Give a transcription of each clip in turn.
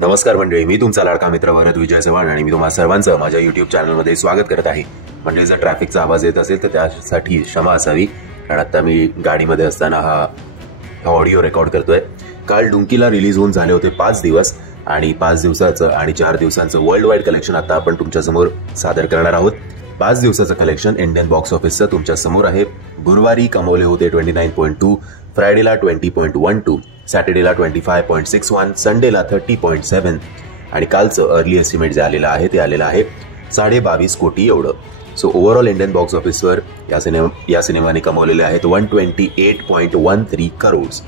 नमस्कार मंडळी, मी तुमचा लाडका मित्र भरत विजय चव्हाण आणि मी तुम्हा सर्वांचं माझ्या युट्यूब चॅनलमध्ये स्वागत करत आहे. म्हणजे जर ट्रॅफिकचा आवाज येत असेल तर त्यासाठी क्षमा असावी, कारण आता मी गाडीमध्ये असताना हा ऑडिओ रेकॉर्ड करतोय. काल डुंकीला रिलीज होऊन झाले होते 5 दिवस आणि 5 दिवसाचं आणि 4 दिवसांचं वर्ल्ड वाईड कलेक्शन आता आपण तुमच्यासमोर सादर करणार आहोत. 5 दिवसाचं कलेक्शन इंडियन बॉक्स ऑफिसचं तुमच्या समोर आहे. गुरुवारी कमवले होते 29.2, फ्रायडेला 20.12, सॅटर्डेला 25.61, संडेला 30.7 आणि कालचं अर्ली एस्टिमेट जे आलेलं आहे ते आलेलं आहे 22.5 कोटी एवढं. सो ओव्हरऑल इंडियन बॉक्स ऑफिसवर या सिनेमाने कमवलेले आहेत 128.13 करोड्स.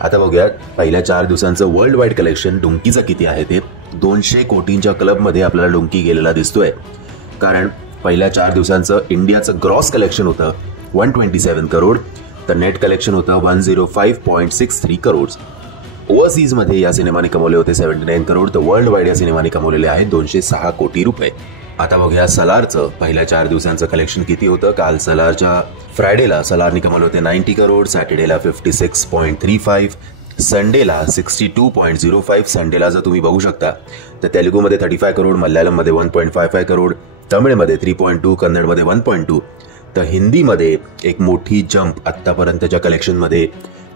आता बघूया पहिल्या 4 दिवसांचं वर्ल्ड वाईड कलेक्शन डुंकीचं किती आहे ते. 200 कोटींच्या क्लबमध्ये आपल्याला डुंकी गेलेला दिसतोय, कारण पहिल्या 4 दिवसांचं इंडियाचं ग्रॉस कलेक्शन होतं 127 करोड, तर नेट कलेक्शन होतं 105.63 करोड. ओव्हरसीजमध्ये या सिनेमाने कमवले होते 79 करोड, तर वर्ल्ड वाईड या सिनेमाने कमवलेले आहेत 206 कोटी रुपये. आता बघूया सलारचं पहिल्या 4 दिवसांचं कलेक्शन किती होतं. काल सलारच्या फ्रायडेला सलारने कमवले होते 90 करोड, सॅटर्डेला 56.35, संडेला 62.05. संडेला जर तुम्ही बघू शकता तर तेलुगूमध्ये 35 करोड, मल्याळममध्ये 1.55 करोड, तमिळमध्ये 3.2, कन्नडमध्ये 1.2. तर हिंदीमध्ये एक मोठी जंप आत्तापर्यंतच्या कलेक्शनमध्ये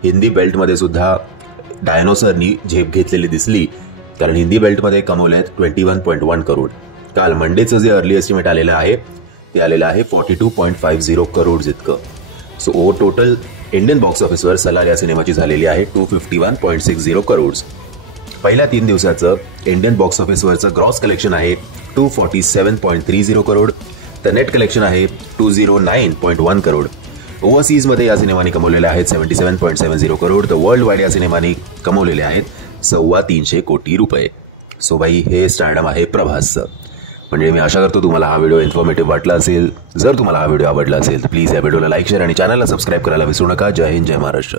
हिंदी बेल्टमध्ये सुद्धा डायनोसरनी झेप घेतलेली दिसली, कारण हिंदी बेल्टमध्ये कमवले आहेत 21.1 करोड. काल मंडेचं जे अर्ली एस्टिमेट आलेलं आहे ते आलेलं आहे 42.50 करोड इतकं. So over total Indian box ऑफिसवर सलार या सिनेमाची झालेली आहे 251.60 करोड. पहिल्या 3 दिवसाचं इंडियन बॉक्स ऑफिसवरचं ग्रॉस कलेक्शन आहे 247.30 करोड, तर नेट कलेक्शन आहे 209.1 करोड. ओव्हरसीजमध्ये या सिनेमाने कमवलेले आहेत 77.70 करोड, तर वर्ल्ड वाईड या सिनेमाने कमवलेले आहेत 325 कोटी रुपये. सो भाई, हे स्टँडम आहे प्रभासचं. म्हणजे मी आशा करतो तुम्हाला हा व्हिडिओ इन्फॉर्मेटिव्ह वाटला असेल. जर तुम्हाला हा व्हिडिओ आवडला असेल तर प्लीज या व्हिडिओला लाईक, शेअर आणि चॅनलला सबस्क्राईब करायला विसरू नका. जय हिंद, जय महाराष्ट्र.